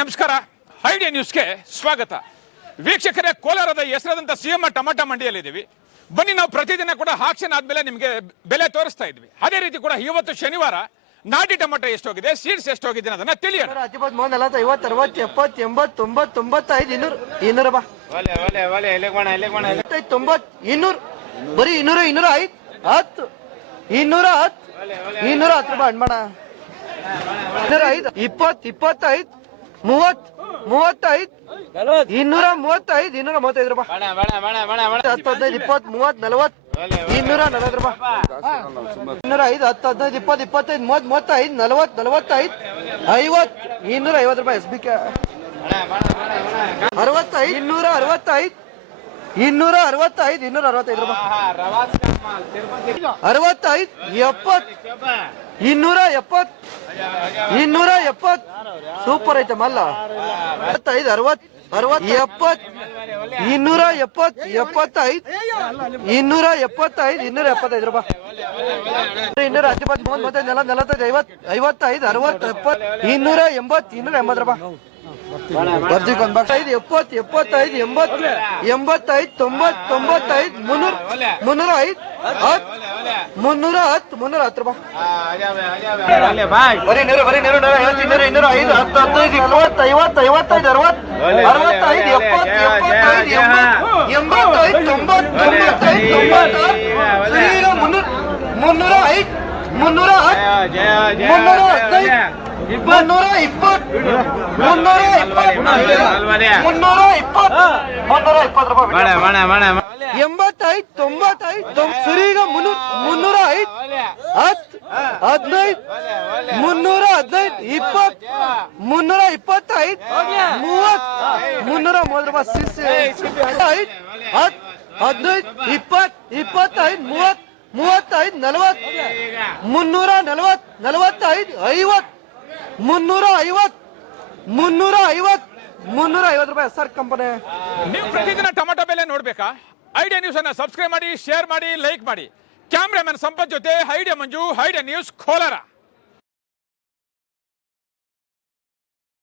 ನಮಸ್ಕಾರ. ಐಡಿಯಾ ನ್ಯೂಸ್ಗೆ ಸ್ವಾಗತ. ವೀಕ್ಷಕರೇ, ಕೋಲಾರದ ಹೆಸರಾದಂಥ ಸಿಎಂ ಟೊಮಾಟೊ ಮಂಡಿಯಲ್ಲಿದ್ದೀವಿ. ಬನ್ನಿ, ನಾವು ಪ್ರತಿದಿನ ಕೂಡ ಆಕ್ಷನ್ ಆದ್ಮೇಲೆ ನಿಮಗೆ ಬೆಲೆ ತೋರಿಸ್ತಾ ಇದ್ವಿ. ಅದೇ ರೀತಿ ಕೂಡ ಇವತ್ತು ಶನಿವಾರ ನಾಟಿ ಟೊಮಾಟೊ ಎಷ್ಟೋಗಿದೆ, ಸೀಡ್ಸ್ ಎಷ್ಟೋಗಿದೆ ಅನ್ನೋದನ್ನ ತಿಳಿಯೋಣ. 40, 50, 60, 70, 80, 90, 95, 200, 200 ಬರೀ 200, 205, 10, 210 ರೂಪಾಯಿ ಅಣ್ಣ. 205, 20, 25, 30, 35, 235, 235 ರೂಪಾಯಿ. 10, 15, 20, 30, 40, 240 ರೂಪಾಯಿ. 205, 10, 15, 20, 25, 30, 35, 40, 45, 50, 250 ರೂಪಾಯಿ. SBK 65, 265, 265, 265 ರೂಪಾಯಿ. 65, 70, 270, ಸೂಪರ್ ಐತೆ ಮಲ್ಲ. 65, 60, 70, 270, 75, 275, 275 ರೂಪಾಯಿ. 210, 30, 35, 40, 45, 50, 55, 60, 70, 280, 280 ರೂಪಾಯಿ. 70, 75, 80, 85, 95, 95, 300, 305, 310, 310 ರೂಪಾಯಿ. ಬರೀ 100, 205, 10, 15, 20, 50, 55, 60, 65, 70, 75, 80, 85, 90, 95, 305, 350 ರೂಪಾಯಿ ಸರ್ ಕಂಪನಿ. ನೀವು ಪ್ರತಿದಿನ ಟೊಮಾಟೊ ಬೆಲೆ ನೋಡ್ಬೇಕಾ? ಐಡಿಯಾ ನ್ಯೂಸ್ ಅನ್ನ ಸಬ್ಸ್ಕ್ರೈಬ್ ಮಾಡಿ, ಶೇರ್ ಮಾಡಿ, ಲೈಕ್ ಮಾಡಿ. ಕ್ಯಾಮ್ರಾಮನ್ ಸಂಪತ್ ಜೊತೆ ಐಡಿಯಾ ಮಂಜು, ಐಡಿಯಾ ನ್ಯೂಸ್ ಕೋಲಾರ.